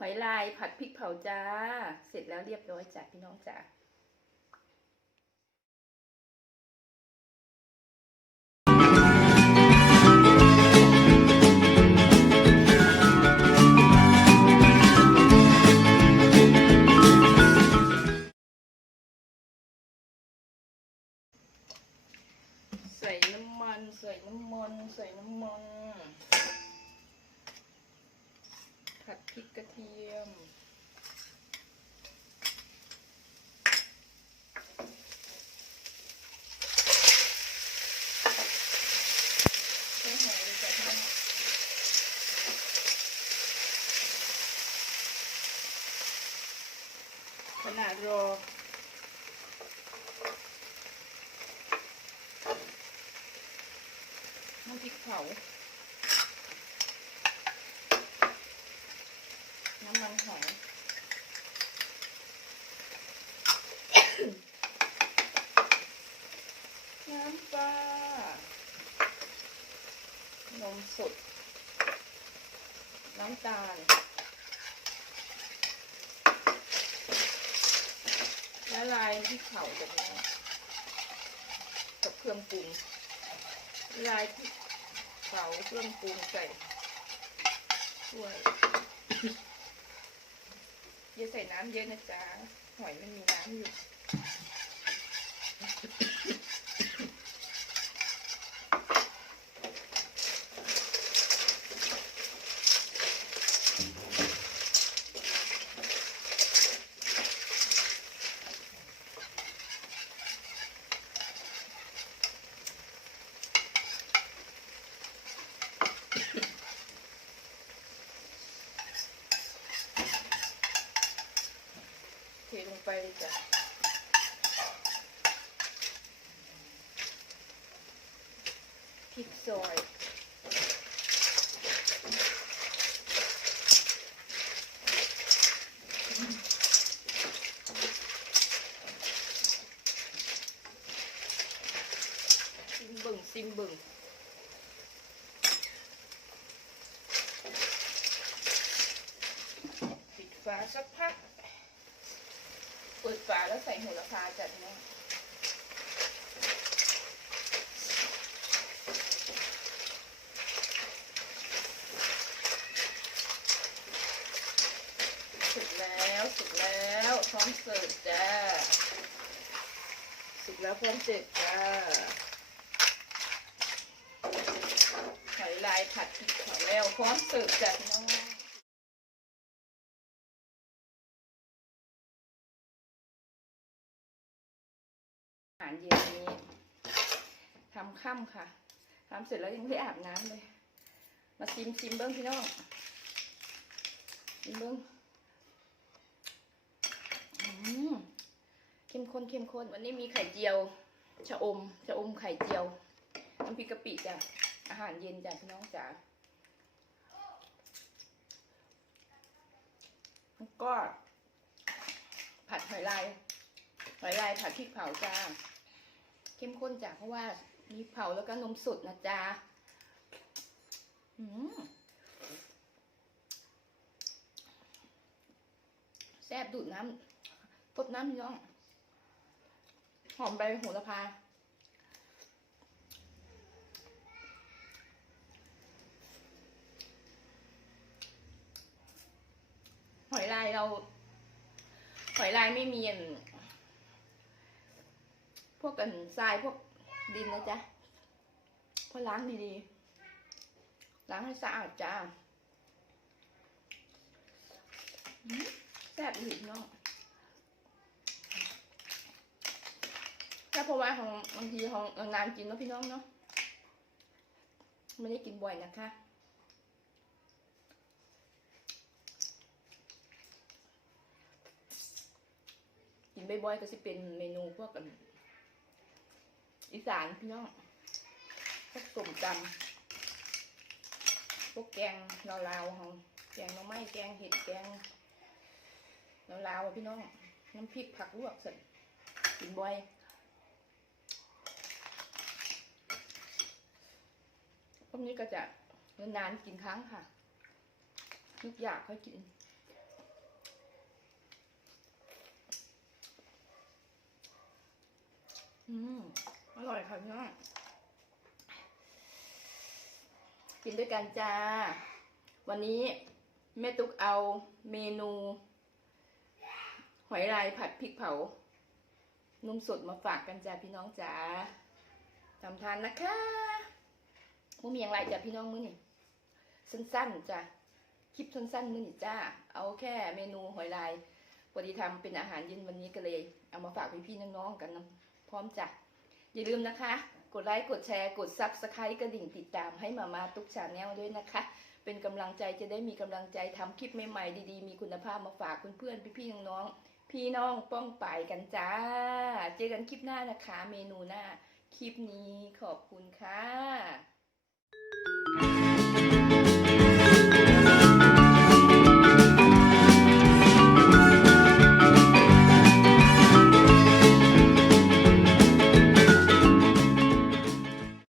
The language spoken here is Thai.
หอยลายผัดพริกเผาจ้า เสร็จแล้วเรียบร้อยจ้ะพี่น้องจ้าใส่น้ำมัน ใส่น้ำมัน ใส่น้ำมัน ผัดพริกกระเทียม ขนาดรอน้ำพริกเผา น้ำมัน หอยน้ำปลานมสด น้ำตาลและลายที่เผาแบบนี้กับเครื่องปรุงลายที่เผาเครื่องปรุงใส่ถ้วย อย่าใส่น้ำเยอะนะจ๊ะหอยมันมีน้ำอยู่ เทลงไปเลยจ้ะ พริกซอยซิมบึงซิมบึงปิดฝาสักพัก เปิดฝาแล้วใส่โหัวละพาจัดแนะสุกแล้วสุกแล้วพร้อมเสิร์ฟจ้าสุกแล้วพร้อมเสิร์ฟจ้าหอยลายผัดพริกเผาแล้วพร้อมเสิร์ฟจ้ะพี่น้องาหารเย็นนี้ทำค่ำค่ะทำเสร็จแล้วยังไม่ได้อาบน้ำเลย มาซิมซิมเบิ้งพี่น้องซิมเบิ้งอืมเข้มข้นเข้มข้นวันนี้มีไข่เจียว ชะอม ชะอมไข่เจียวน้ำพริกกะปิจ้ะอาหารเย็นจ้ะพี่น้องจ๋าแล้วก็ผัดหอยลายหอยลายผัดพริกเผาจ้า เข้มข้นจ้ะเพราะว่ามีเผาแล้วก็นมสดนะจ๊ะอืมแซ่บดูดน้ำพดน้ำพี่น้อง หอมใบโหระพาหอยลายเรา หอยลายไม่มีอัน พวกกันทรายพวกดินนะจ๊ะพอล้างดีๆล้างให้สะอาดจ้าแซ่บอีกเนาะแค่เพราะว่าของบางทีของนานกินเนาะพี่น้องเนาะไม่ได้กินบ่อยนะคะกินบ่อยๆก็จะเป็นเมนูพวกกัน อีสานพี่น้องพวกกลุ่มจำพวกแกงนอลาวของแกงน้องไม้แกงเห็ดแกงนอลาวพี่น้องน้ำพริกผักลวกสร็จกินบ่อยพวกนี้ก็จะนานกินครั้งค่ะทุกอย่างเขากิน嗯。Mm. อร่อยค่ะพี่น้องกินด้วยกันจ้า วันนี้แม่ตุ๊กเอาเมนู หอยลายผัดพริกเผา นุ่มสดมาฝากกันจ้าพี่น้องจ๋าทำทานนะคะมุมีอย่างไรจ้ะพี่น้องมื้อนี่สั้นๆจ้ะคลิปสั้นๆมื้อนี่จ้า เอาแค่เมนูหอยลายพอดีทำเป็นอาหารเย็นวันนี้ก็เลย เอามาฝากพี่ๆน้องๆกันนะพร้อมจ้ะ อย่าลืมนะคะ กดไลค์ กดแชร์ กดซับสไครต์กระดิ่งติดตามให้มามาตุ๊กชาแนลด้วยนะคะ เป็นกำลังใจจะได้มีกำลังใจทำคลิปใหม่ๆดีๆ มีคุณภาพมาฝากเพื่อนๆ พี่ๆ น้องๆ พี่น้องป้องป่ายกันจ้า เจอกันคลิปหน้านะคะ เมนูหน้า คลิปนี้ขอบคุณค่ะ